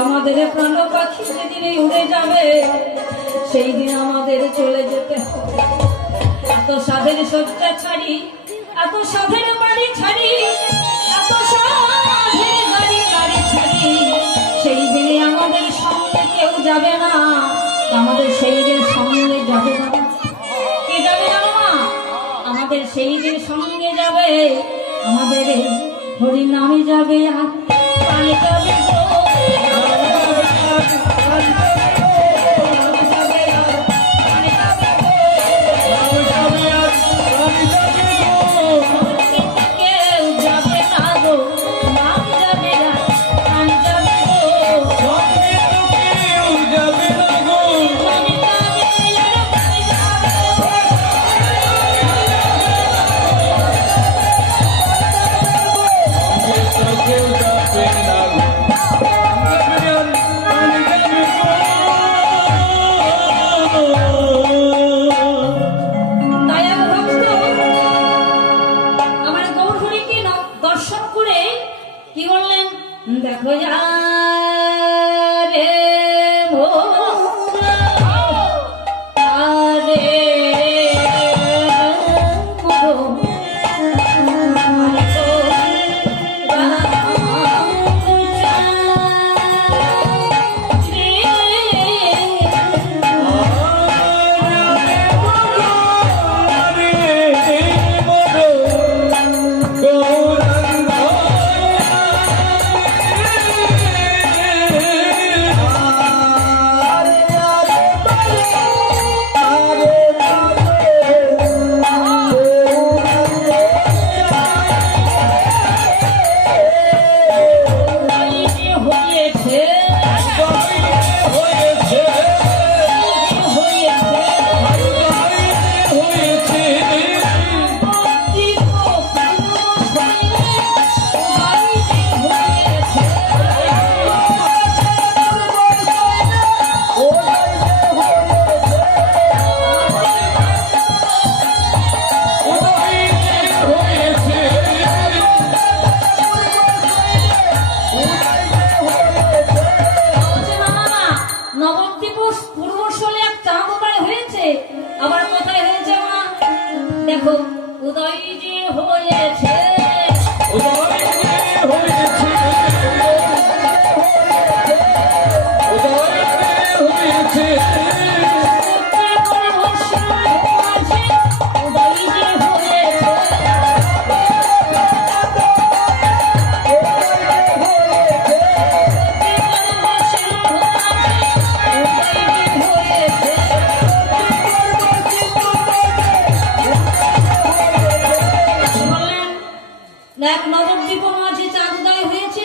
আমাদের প্রাণ পাখি যেদিনে উড়ে যাবে সেই দিন আমাদের চলে যেতে হবে। এত সাধের শয্যা ছাড়ি, এত সাধের বাড়ি ছাড়ি, এত সাধের গাড়ি ছাড়ি, সেই দিনে আমাদের সঙ্গে কেউ যাবে না। আমাদের সেই দিন সঙ্গে যাবে না, কে যাবে না মা? আমাদের সেই দিন সঙ্গে যাবে আমাদের হরি নামে যাবে আর প্রাণে যাবে গো। দেখো রে উদয় যে হয়েছে এক নবদ্বীপ মাঝে চাঁদ উদয় হয়েছে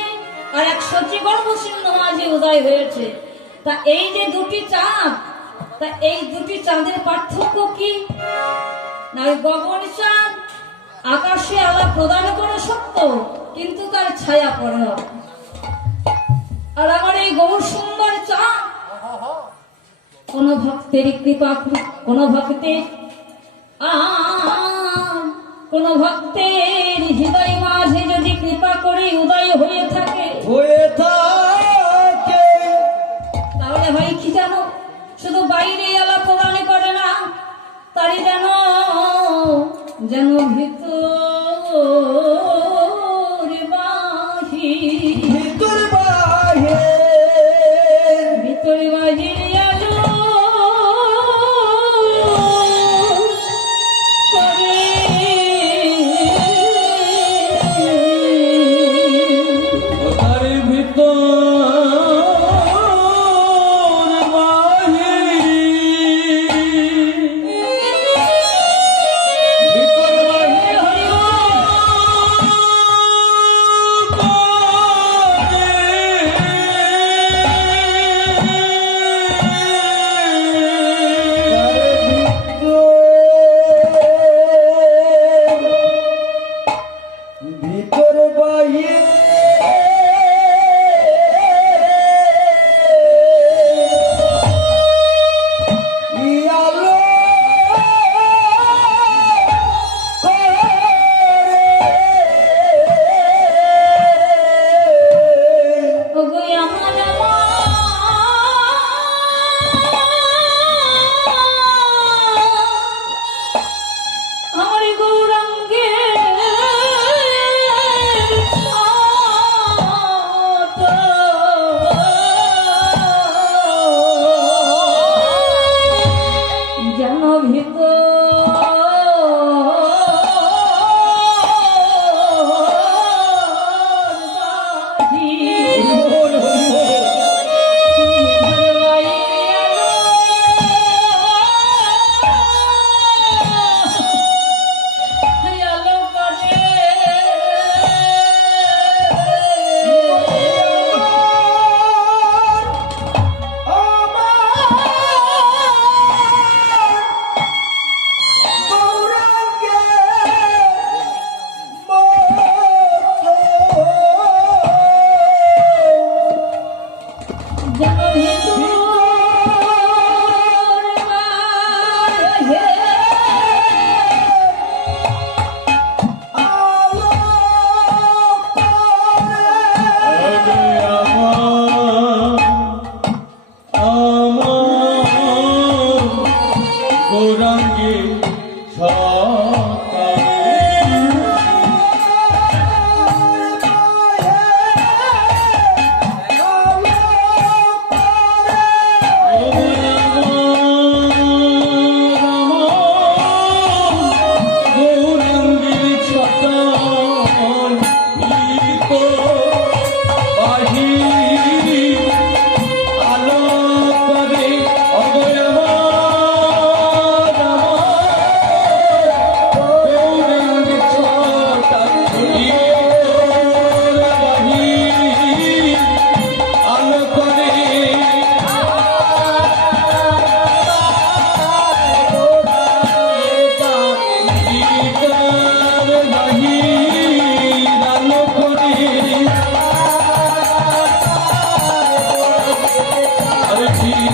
আর এক সচিগর্ভ সিংহ মাঝে উদয় হয়েছে। তা এই যে দুটি চাঁদ, তা এই দুটি চাঁদের পার্থক্য কি? না গগন চাঁদ আকাশে আলো প্রদান করে সত্য, কিন্তু তার ছায়া পড়ে। আর আমার এই গৌর সুন্দর চাঁদ কোন ভক্তের কৃপা, কোন ভক্তের কোন ভক্তের হৃদয় মাঝে যদি কৃপা করে উদয় হয়ে থাকে তাহলে হয় কি জানো, শুধু বাইরে আলা প্রদান করে না, তারই যেন যেন ভিতর বাহির আলো করে যেন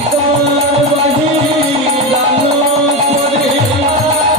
ভিতর বাহে গৌরাঙ্গী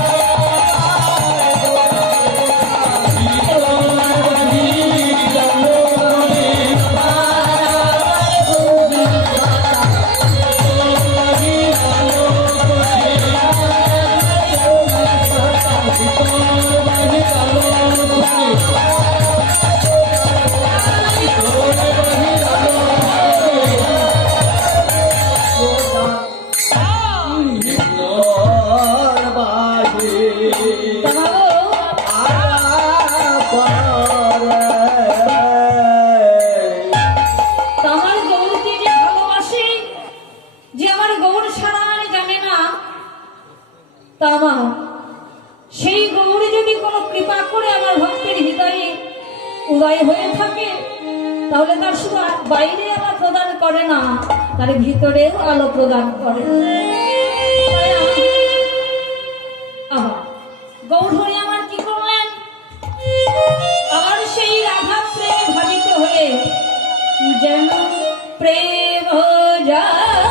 সেই গৌরী যদি কোনো কৃপা করে আমার ভক্তের হৃদয়ে উদয় হয়ে থাকে, তাহলে তার শুধু বাইরে আলো প্রদান করে না, তার ভিতরেও আলো প্রদান করে। আবার গৌরী আমার কি করলেন, আর সেই রাধা প্রেমে ভাবিত হয়ে যেন প্রেম জালে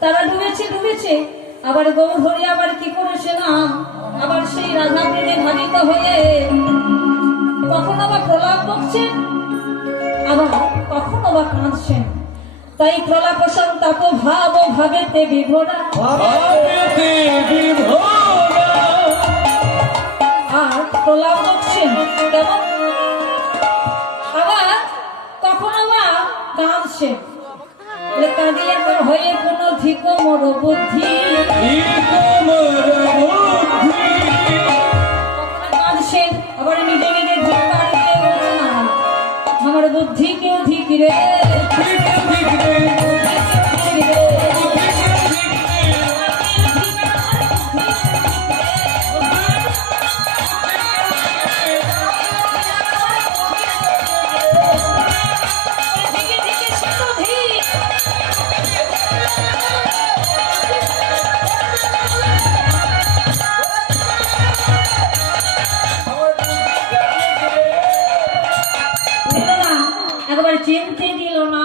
তারা ডুবেছে ডুবেছে, আবার গৌধরী আবার কি করেছে না, আবার সেই রাধা প্রেমে ভাবিত হয়ে কখনো বা প্রলাপ বকছেন, আবার কখনো বা কাঁদছেন। তাই প্রলাপ সন্তাপ ভাব ভাবেতে বিভোরা, আর প্রলাপ বকছেন কেমন, আবার কখনো বা কাঁদছেন। কাঁদিয়া তোর হয়ে কোন ধিক মোর বুদ্ধি, কাঁদছেন আবার নিজে নিজে ধিক্কার দিয়ে বলছে না, আমার বুদ্ধি কেউ ধিক রে, একবার চিনতে দিল না,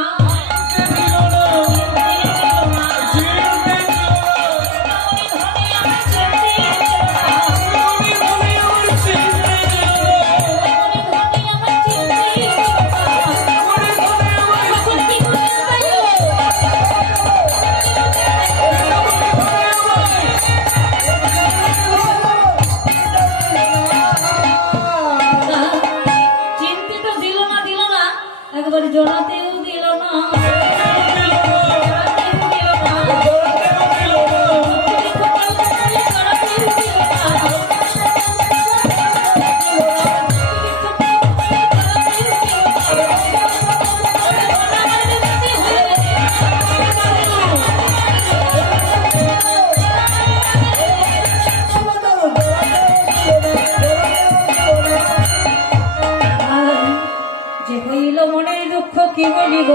একবার জোড়াতেও দিল না, যে হইল মনের দুঃখ কি বলিব।